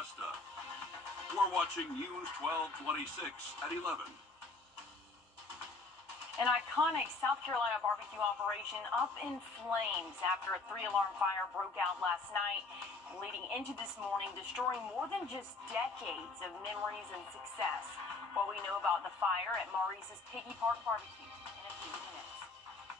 We're watching News 1226 at 11. An iconic South Carolina barbecue operation up in flames after a 3-alarm fire broke out last night and leading into this morning, destroying more than just decades of memories and success. What we know about the fire at Maurice's Piggy Park Barbecue in a few minutes.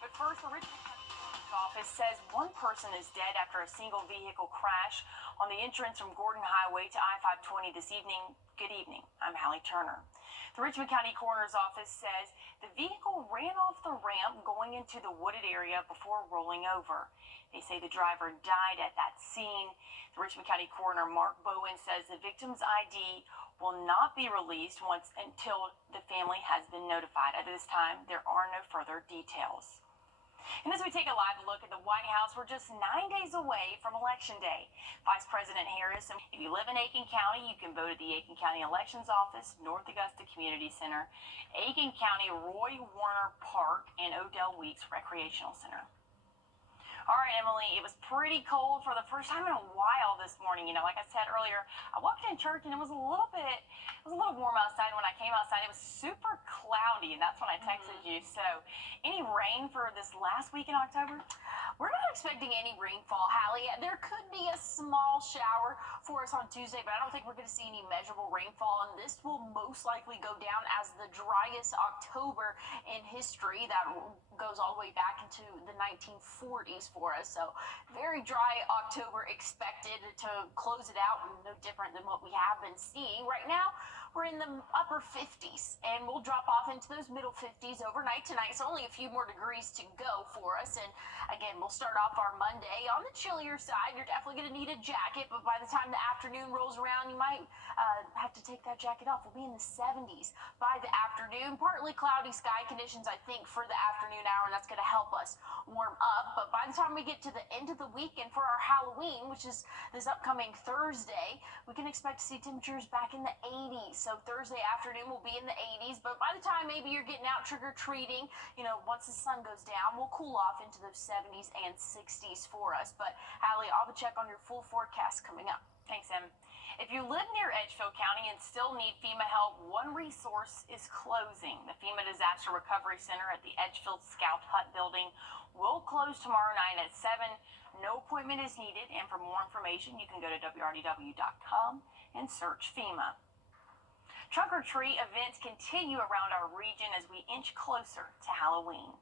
But first, the Richmond County office says one person is dead after a single vehicle crash on the entrance from Gordon Highway to I-520 this evening. Good evening. I'm Hallie Turner. The Richmond County Coroner's Office says the vehicle ran off the ramp going into the wooded area before rolling over. They say the driver died at that scene. The Richmond County Coroner Mark Bowen says the victim's ID will not be released until the family has been notified. At this time, there are no further details. And as we take a live look at the White House, we're just 9 days away from Election Day. Vice President Harris, if you live in Aiken County, you can vote at the Aiken County Elections Office, North Augusta Community Center, Aiken County Roy Warner Park, and Odell Weeks Recreational Center. All right, Emily, it was pretty cold for the first time in a while this morning. You know, like I said earlier, I walked in church and it was a little warm outside. When I came outside, it was super cloudy, and that's when I texted you. So, any rain for this last week in October? We're not expecting any rainfall, Hallie. There could be a small shower for us on Tuesday, but I don't think we're going to see any measurable rainfall, and this will most likely go down as the driest October in history. That goes all the way back into the 1940s for us, so very dry October expected to close it out, and no different than what we have been seeing. Right now, we're in the upper 50s, and we'll drop off into those middle 50s overnight tonight, so only a few more degrees to go for us. And again, we'll start off our Monday on the chillier side. You're definitely going to need a jacket, but by the time the afternoon rolls around, you might have to take that jacket off. We'll be in the 70s by the afternoon. Partly cloudy sky conditions, I think, for the afternoon hour, and that's going to help us warm up. But by the time we get to the end of the weekend for our Halloween, which is this upcoming Thursday, we can expect to see temperatures back in the 80s. So Thursday afternoon will be in the 80s, but by the time maybe you're getting out trick-or-treating, you know, once the sun goes down, we'll cool off into those 70s and 60s for us. But Hallie, I'll have a check on your full forecast coming up. Thanks, Em. If you live near Edgefield County and still need FEMA help, one resource is closing. The FEMA Disaster Recovery Center at the Edgefield Scout Hut building will close tomorrow night at 7. No appointment is needed, and for more information, you can go to wrdw.com and search FEMA. Trunk or treat events continue around our region as we inch closer to Halloween.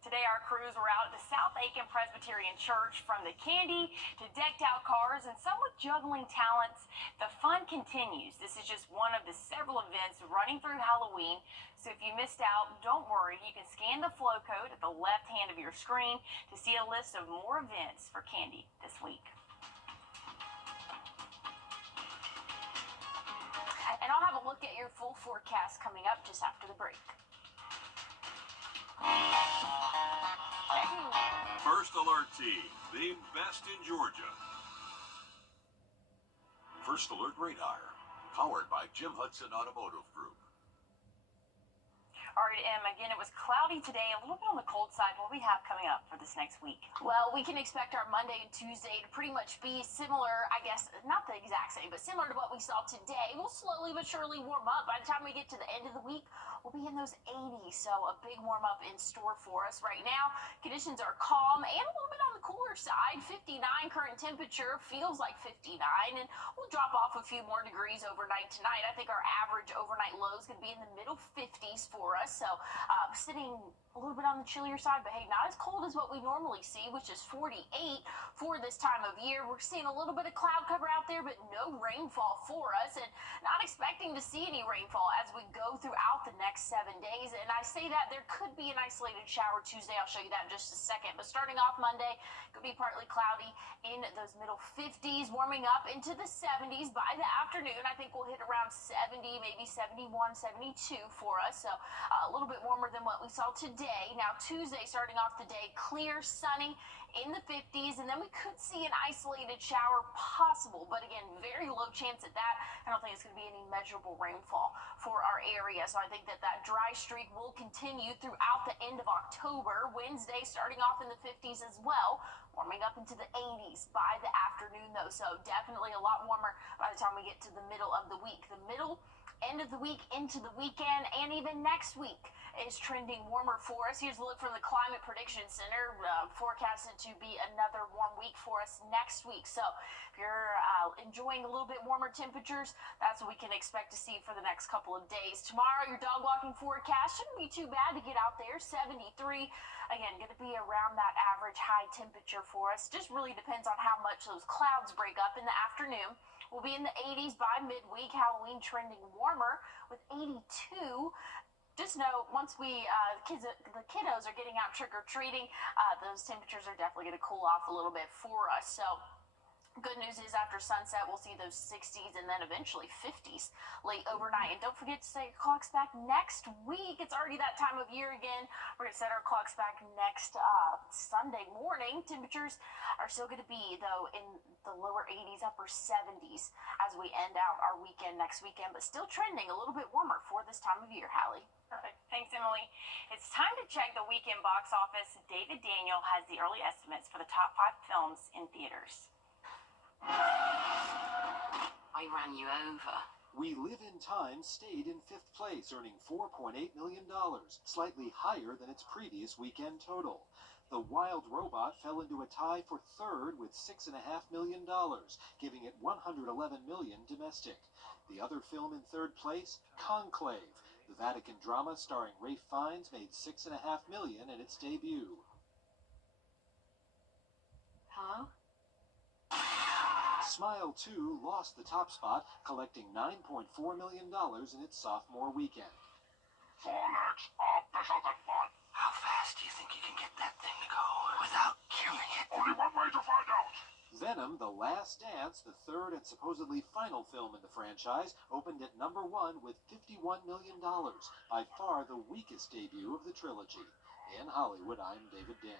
Today, our crews were out at the South Aiken Presbyterian Church. From the candy to decked out cars and some with juggling talents, the fun continues. This is just one of the several events running through Halloween. So if you missed out, don't worry. You can scan the flow code at the left hand of your screen to see a list of more events for candy this week. And I'll have a look at your full forecast coming up just after the break. First Alert Team, the best in Georgia. First Alert Radar, powered by Jim Hudson Automotive Group. All right, Em, again, it was cloudy today, a little bit on the cold side. What do we have coming up for this next week? Well, we can expect our Monday and Tuesday to pretty much be similar, I guess, not the exact same, but similar to what we saw today. We'll slowly but surely warm up. By the time we get to the end of the week, we'll be in those 80s, so a big warm up in store for us. Right now, conditions are calm and a little bit on the cooler side. 59 current temperature, feels like 59, and we'll drop off a few more degrees overnight tonight. I think our average overnight low is going to be in the middle 50s for us. So sitting a little bit on the chillier side, but hey, not as cold as what we normally see, which is 48 for this time of year. We're seeing a little bit of cloud cover out there, but no rainfall for us, and not expecting to see any rainfall as we go throughout the next 7 days. And I say that there could be an isolated shower Tuesday. I'll show you that in just a second. But starting off Monday, could be partly cloudy in those middle 50s, warming up into the 70s by the afternoon. I think we'll hit around 70, maybe 71, 72 for us. So a little bit warmer than what we saw today. Now Tuesday, starting off the day, clear, sunny, in the 50s, and then we could see an isolated shower possible, but again, very low chance at that. I don't think it's going to be any measurable rainfall for our area, so I think that dry streak will continue throughout the end of October. Wednesday starting off in the 50s as well, warming up into the 80s by the afternoon though, so definitely a lot warmer by the time we get to the middle of the week. The middle end of the week into the weekend and even next week is trending warmer for us. Here's a look from the Climate Prediction Center, forecasted to be another warm week for us next week. So if you're enjoying a little bit warmer temperatures, that's what we can expect to see for the next couple of days. Tomorrow, your dog walking forecast shouldn't be too bad to get out there. 73. Again, going to be around that average high temperature for us. Just really depends on how much those clouds break up in the afternoon. We'll be in the 80s by midweek. Halloween trending warmer with 82. Just know once the kiddos are getting out trick-or-treating, those temperatures are definitely going to cool off a little bit for us. So good news is after sunset, we'll see those 60s and then eventually 50s late overnight. And don't forget to set your clocks back next week. It's already that time of year again. We're going to set our clocks back next Sunday morning. Temperatures are still going to be, though, in the lower 80s, upper 70s as we end out our weekend next weekend, but still trending a little bit warmer for this time of year, Hallie. Perfect. Thanks, Emily. It's time to check the weekend box office. David Daniel has the early estimates for the top 5 films in theaters. I ran you over. We Live in Time stayed in 5th place, earning $4.8 million, slightly higher than its previous weekend total. The Wild Robot fell into a tie for 3rd with $6.5 million, giving it $111 million domestic. The other film in 3rd place, Conclave, the Vatican drama starring Ralph Fiennes, made $6.5 million in its debut. Hello? Smile 2 lost the top spot, collecting $9.4 million in its sophomore weekend. Formax, official fun. How fast do you think you can get that thing to go without killing it? Only one way to find out. Venom: The Last Dance, the 3rd and supposedly final film in the franchise, opened at number 1 with $51 million, by far the weakest debut of the trilogy. In Hollywood, I'm David Daniel.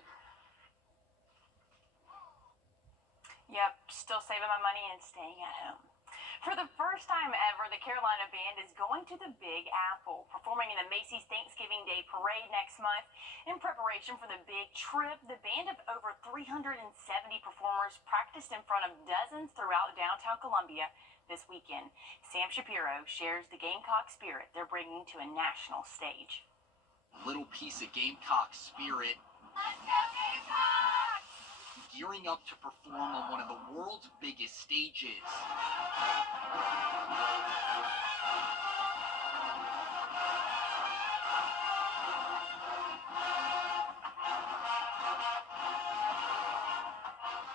Yep, still saving my money and staying at home. For the first time ever, the Carolina Band is going to the Big Apple, performing in the Macy's Thanksgiving Day Parade next month. In preparation for the big trip, the band of over 370 performers practiced in front of dozens throughout downtown Columbia this weekend. Sam Shapiro shares the Gamecock spirit they're bringing to a national stage. Little piece of Gamecock spirit. Let's go Gamecocks! Gearing up to perform on one of the world's biggest stages.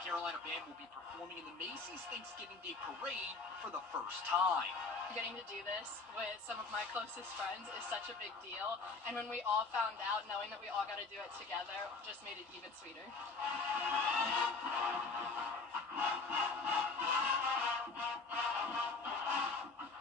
Carolina Band will be performing in the Macy's Thanksgiving Day Parade for the first time. Getting to do this with some of my closest friends is such a big deal, and when we all found out, knowing that we all got to do it together just made it even sweeter.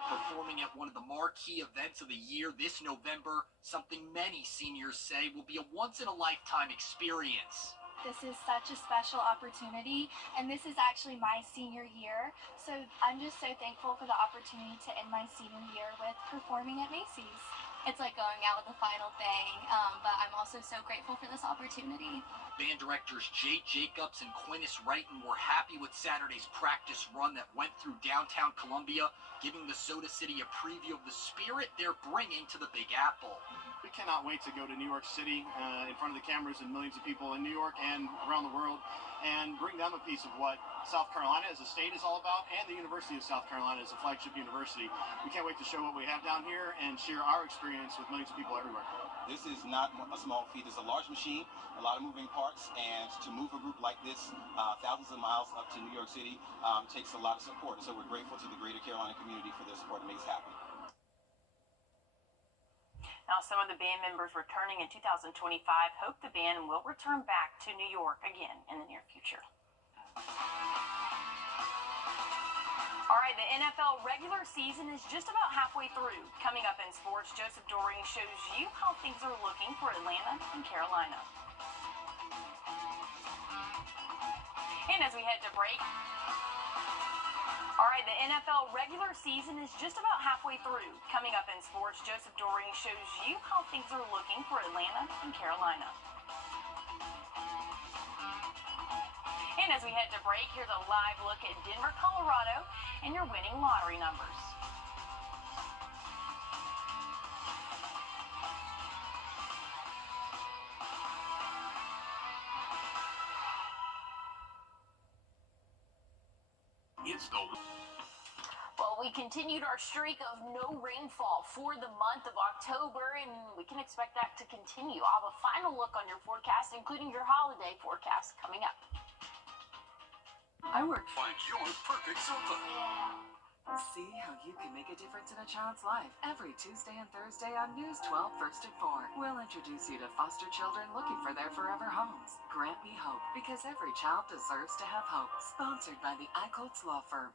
Performing at one of the marquee events of the year this November, something many seniors say will be a once-in-a-lifetime experience. This is such a special opportunity, and this is actually my senior year, so I'm just so thankful for the opportunity to end my senior year with performing at Macy's. It's like going out with a final bang, but I'm also so grateful for this opportunity. Band directors Jay Jacobs and Quintus Wrighton were happy with Saturday's practice run that went through downtown Columbia, giving the Soda City a preview of the spirit they're bringing to the Big Apple. We cannot wait to go to New York City in front of the cameras and millions of people in New York and around the world and bring them a piece of what South Carolina as a state is all about, and the University of South Carolina as a flagship university. We can't wait to show what we have down here and share our experience with millions of people everywhere. This is not a small feat. It's a large machine, a lot of moving parts, and to move a group like this thousands of miles up to New York City takes a lot of support. So we're grateful to the greater Carolina community for their support. It makes it happen. Now, some of the band members returning in 2025 hope the band will return back to New York again in the near future. All right, the NFL regular season is just about halfway through. Coming up in sports, Joseph Doreen shows you how things are looking for Atlanta and Carolina. And as we head to break, all right, the NFL regular season is just about halfway through. Coming up in sports, Joseph Doring shows you how things are looking for Atlanta and Carolina. And as we head to break, here's a live look at Denver, Colorado, and your winning lottery numbers. It's the Well, we continued our streak of no rainfall for the month of October, and we can expect that to continue. I'll have a final look on your forecast, including your holiday forecast, coming up. I work. Find your perfect sofa. See how you can make a difference in a child's life every Tuesday and Thursday on News 12 First at 4. We'll introduce you to foster children looking for their forever homes. Grant me hope, because every child deserves to have hope. Sponsored by the Eichholz Law Firm.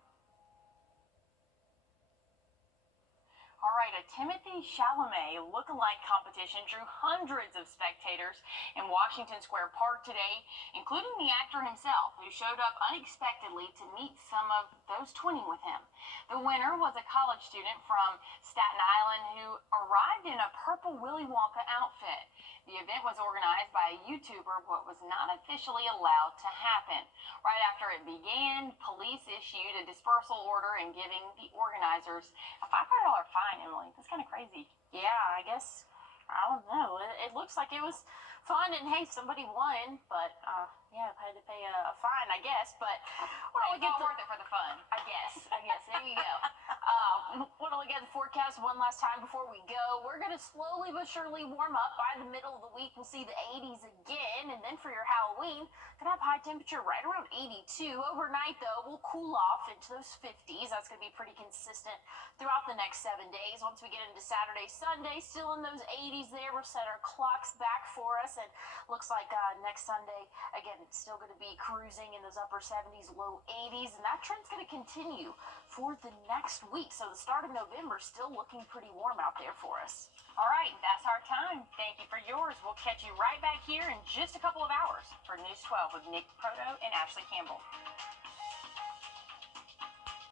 All right, a Timothy Chalamet look-alike competition drew hundreds of spectators in Washington Square Park today, including the actor himself, who showed up unexpectedly to meet some of those twinning with him. The winner was a college student from Staten Island who arrived in a purple Willy Wonka outfit. The event was organized by a YouTuber, but was not officially allowed to happen. Right after it began, police issued a dispersal order and giving the organizers a $500 fine, Emily. That's kind of crazy. Yeah, I guess, I don't know. It looks like it was fun, and hey, somebody won, but yeah, I had to pay a fine, I guess. But Well, it's all worth it for the fun. I guess. There you go. Want to look at the forecast one last time before we go. We're going to slowly but surely warm up. By the middle of the week, we'll see the 80s again. And then for your Halloween, going to have high temperature right around 82. Overnight, though, we'll cool off into those 50s. That's going to be pretty consistent throughout the next 7 days. Once we get into Saturday, Sunday, still in those 80s there. We'll set our clocks back for us. And looks like next Sunday, again, it's still going to be cruising in those upper 70s, low 80s. And that trend's going to continue for the next week. So the start of November still looking pretty warm out there for us. All right, that's our time. Thank you for yours. We'll catch you right back here in just a couple of hours for News 12 with Nick Proto and Ashley Campbell.